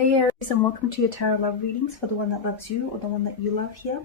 Hey Aries, and welcome to your tarot love readings for the one that loves you or the one that you love here.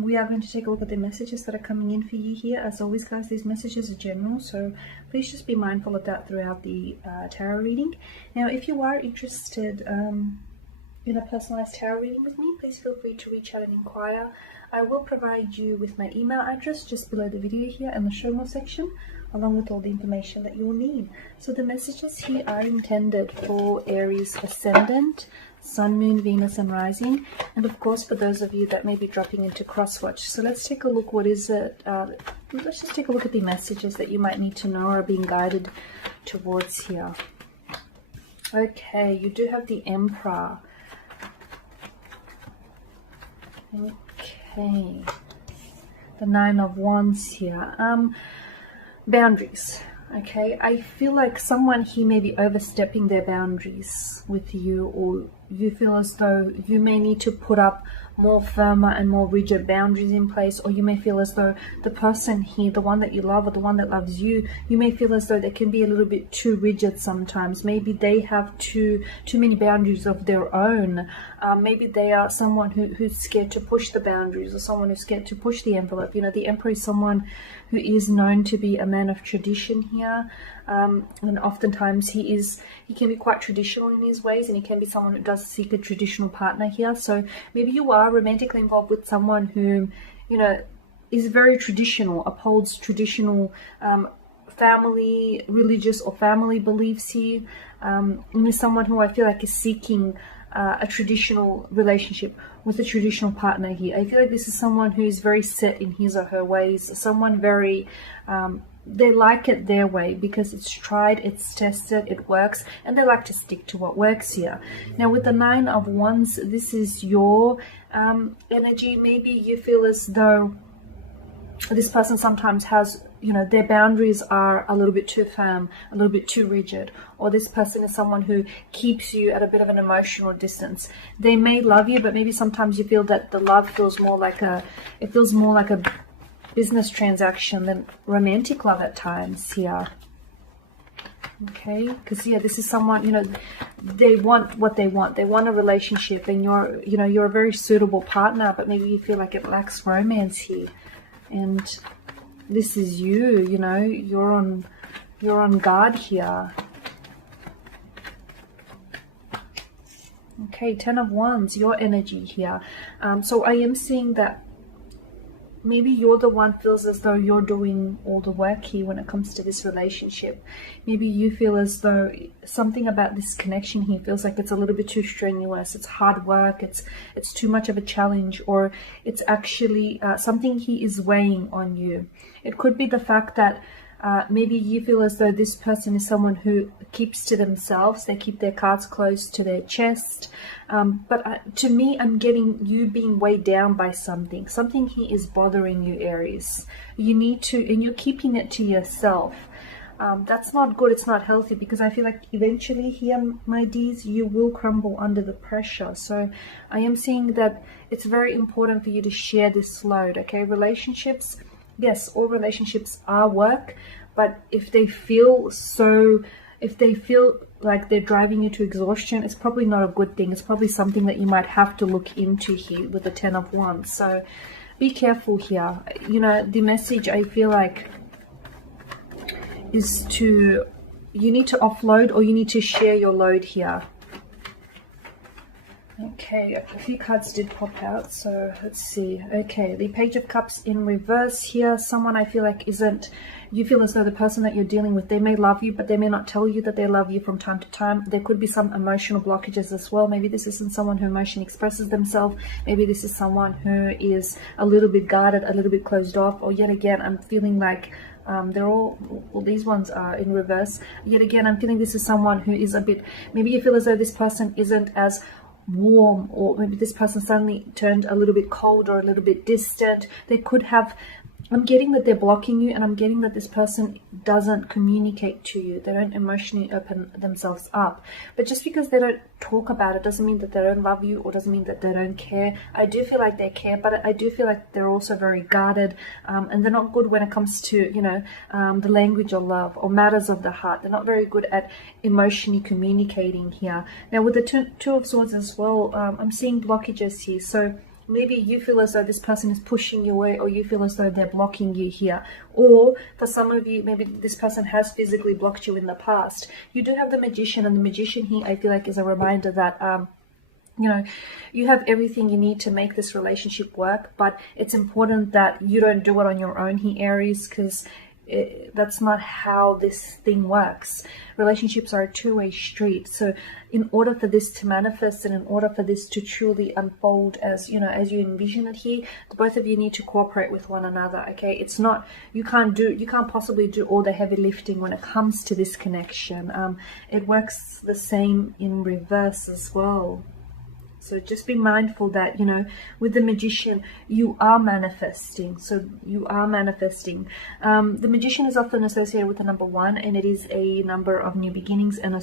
We are going to take a look at the messages that are coming in for you here. As always guys, these messages are general, so please just be mindful of that throughout the tarot reading. Now if you are interested in a personalized tarot reading with me, please feel free to reach out and inquire. I will provide you with my email address just below the video here in the show more section, along with all the information that you will need. So the messages here are intended for Aries ascendant, Sun, Moon, Venus and Rising, and of course for those of you that may be dropping into crosswatch. So let's take a look. What is it? Let's just take a look at the messages that you might need to know or are being guided towards here. Okay, you do have the Emperor. Okay, the Nine of Wands here. Boundaries. Okay, I feel like someone here may be overstepping their boundaries with you, or you feel as though you may need to put up more firmer and more rigid boundaries in place, or you may feel as though the person here, the one that you love or the one that loves you, you may feel as though they can be a little bit too rigid sometimes. Maybe they have too many boundaries of their own. Maybe they are someone who's scared to push the boundaries, or someone who's scared to push the envelope. You know, the Emperor is someone who is known to be a man of tradition here, and oftentimes he can be quite traditional in his ways, and he can be someone who does seek a traditional partner here. So maybe you are romantically involved with someone who, you know, is very traditional, upholds traditional family, religious or family beliefs here, and is someone who I feel like is seeking a traditional relationship with a traditional partner here. I feel like this is someone who is very set in his or her ways, someone very they like it their way because it's tried, it's tested, it works, and they like to stick to what works here. Now with the Nine of Wands, this is your energy. Maybe you feel as though this person sometimes has, you know, their boundaries are a little bit too firm, a little bit too rigid, or this person is someone who keeps you at a bit of an emotional distance. They may love you, but maybe sometimes you feel that the love feels more like a business transaction than romantic love at times here. Okay, because yeah, this is someone, you know, they want what they want. They want a relationship, and you're a very suitable partner, but maybe you feel like it lacks romance here. And this is you know, you're on guard here. Okay, Ten of Wands, your energy here. So I am seeing that maybe you're the one feels as though you're doing all the work here when it comes to this relationship. Maybe you feel as though something about this connection here feels like it's a little bit too strenuous, it's hard work, it's too much of a challenge, or it's actually something he is weighing on you. It could be the fact that maybe you feel as though this person is someone who keeps to themselves. They keep their cards close to their chest. But to me, I'm getting you being weighed down by something. Something here is bothering you, Aries. You need to, and you're keeping it to yourself. That's not good. It's not healthy, because I feel like eventually here, my dears, you will crumble under the pressure. So I am seeing that it's very important for you to share this load, okay? Relationships, yes, all relationships are work, but if they feel like they're driving you to exhaustion, it's probably not a good thing. It's probably something that you might have to look into here with the Ten of Wands. So be careful here. You know, the message I feel like is you need to offload, or you need to share your load here. Okay, a few cards did pop out, so let's see. Okay, the Page of Cups in reverse here. Someone I feel like you feel as though the person that you're dealing with, they may love you, but they may not tell you that they love you from time to time. There could be some emotional blockages as well. Maybe this isn't someone who emotionally expresses themselves. Maybe this is someone who is a little bit guarded, a little bit closed off, or yet again, I'm feeling like these ones are in reverse. Yet again, I'm feeling this is someone who is a bit, maybe you feel as though this person isn't as warm, or maybe this person suddenly turned a little bit cold or a little bit distant. They could have I'm getting that they're blocking you, and I'm getting that this person doesn't communicate to you. They don't emotionally open themselves up. But just because they don't talk about it doesn't mean that they don't love you, or doesn't mean that they don't care. I do feel like they care, but I do feel like they're also very guarded, and they're not good when it comes to, you know, the language of love or matters of the heart. They're not very good at emotionally communicating here. Now with the two of Swords as well, I'm seeing blockages here. So maybe you feel as though this person is pushing you away, or you feel as though they're blocking you here. Or for some of you, maybe this person has physically blocked you in the past. You do have the Magician, and the Magician here, I feel like, is a reminder that, you know, you have everything you need to make this relationship work, but it's important that you don't do it on your own here, Aries, because that's not how this thing works. Relationships are a two-way street. So in order for this to manifest, and in order for this to truly unfold as, you know, as you envision it here, the both of you need to cooperate with one another. Okay, it's not, you can't possibly do all the heavy lifting when it comes to this connection. It works the same in reverse as well. So just be mindful that, you know, with the Magician, you are manifesting. So you are manifesting. The Magician is often associated with the number 1, and it is a number of new beginnings and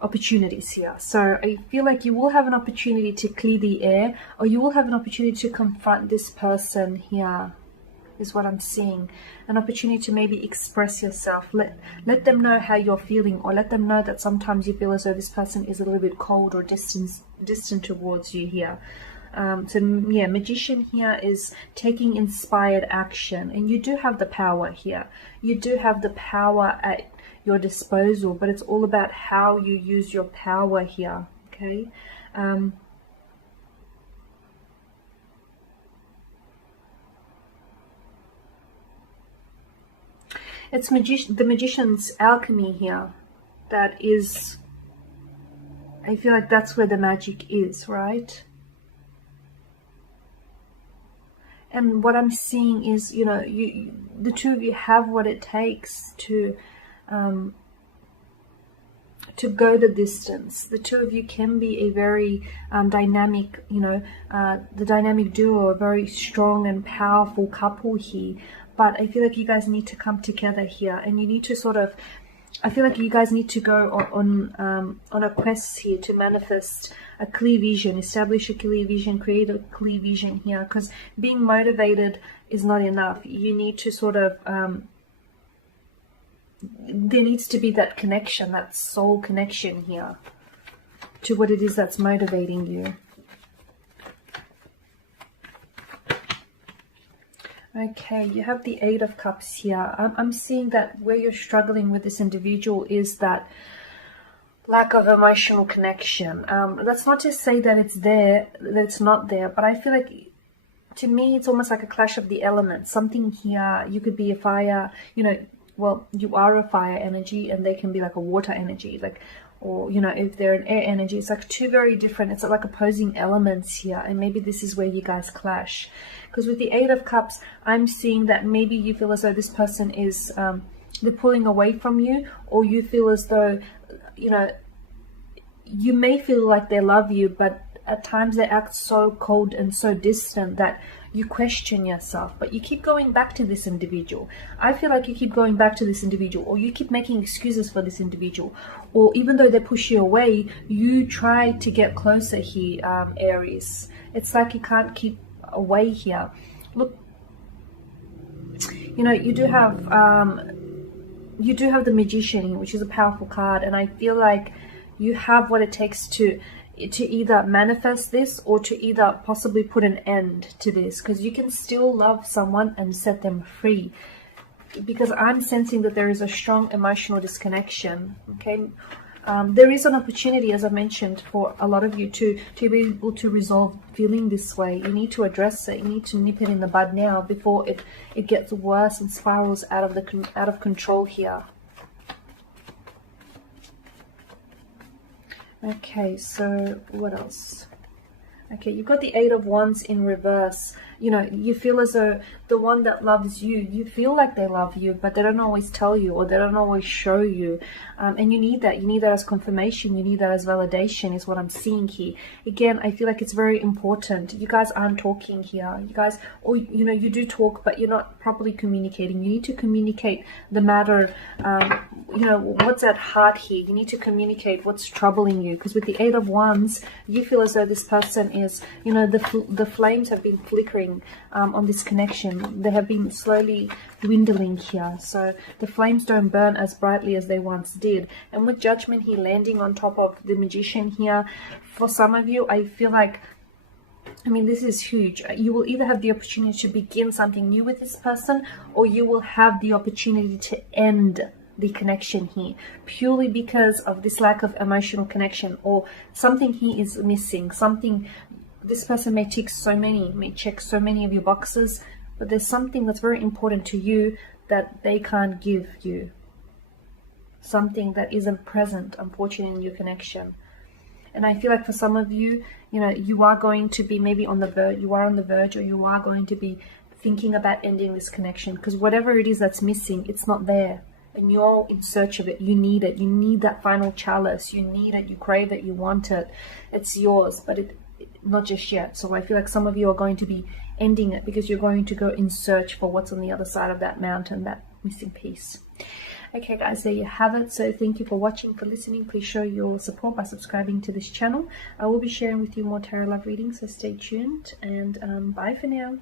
opportunities here. So I feel like you will have an opportunity to clear the air, or you will have an opportunity to confront this person here, is what I'm seeing. An opportunity to maybe express yourself. Let them know how you're feeling, or let them know that sometimes you feel as though this person is a little bit cold or distant towards you here. So yeah, Magician here is taking inspired action, and you do have the power here. You do have the power at your disposal, but it's all about how you use your power here. Okay. It's the Magician's alchemy here. That is, I feel like that's where the magic is, right? And what I'm seeing is, you know, the two of you have what it takes to go the distance. The two of you can be a very dynamic, you know, the dynamic duo, a very strong and powerful couple here. But I feel like you guys need to come together here, and you need to sort of, I feel like you guys need to go on a quest here to manifest a clear vision, establish a clear vision, create a clear vision here, because being motivated is not enough. You need to sort of, there needs to be that connection, that soul connection here to what it is that's motivating you. Okay, you have the 8 of Cups here. I'm seeing that where you're struggling with this individual is that lack of emotional connection. That's not to say that it's there, that it's not there, but I feel like, to me, it's almost like a clash of the elements. Something here, you could be a fire, you know, well, you are a fire energy, and they can be like a water energy, like, or, you know, if they're an air energy, it's like two very different, it's like opposing elements here, and maybe this is where you guys clash. Because with the 8 of Cups, I'm seeing that maybe you feel as though this person is, they're pulling away from you, or you feel as though, you know, you may feel like they love you, but at times they act so cold and so distant that you question yourself, but you keep going back to this individual. I feel like you keep going back to this individual, or you keep making excuses for this individual, or even though they push you away, you try to get closer here, Aries. It's like you can't keep away here. Look, you know, you do have the Magician, which is a powerful card, and I feel like you have what it takes to either manifest this, or to either possibly put an end to this, because you can still love someone and set them free, because I'm sensing that there is a strong emotional disconnection. Okay, there is an opportunity, as I mentioned, for a lot of you to be able to resolve feeling this way. You need to address it. You need to nip it in the bud now before it gets worse and spirals out of control here. Okay, so what else? Okay, you've got the 8 of Wands in reverse. you know, you feel as though the one that loves you, you feel like they love you, but they don't always tell you, or they don't always show you. And you need that. You need that as confirmation. You need that as validation, is what I'm seeing here. Again, I feel like it's very important. You guys aren't talking here. You guys, or, you know, you do talk, but you're not properly communicating. You need to communicate the matter, you know, what's at heart here. You need to communicate what's troubling you, because with the Eight of Wands, you feel as though this person is, you know, the flames have been flickering on this connection. They have been slowly dwindling here, so the flames don't burn as brightly as they once did. And with Judgment here landing on top of the Magician here, for some of you, I feel like, I mean, this is huge. You will either have the opportunity to begin something new with this person, or you will have the opportunity to end the connection here, purely because of this lack of emotional connection, or something he is missing. Something, this person may check so many of your boxes, but there's something that's very important to you that they can't give you. Something that isn't present, unfortunately, in your connection. And I feel like for some of you, you know, you are going to be maybe on the verge, you are on the verge, or you are going to be thinking about ending this connection, because whatever it is that's missing, it's not there. And you're in search of it. You need it. You need that final chalice. You need it. You crave it. You want it. It's yours, but not just yet. So I feel like some of you are going to be ending it, because you're going to go in search for what's on the other side of that mountain, that missing piece. Okay guys, there you have it. So thank you for watching, for listening. Please show your support by subscribing to this channel. I will be sharing with you more tarot love readings, so stay tuned, and bye for now.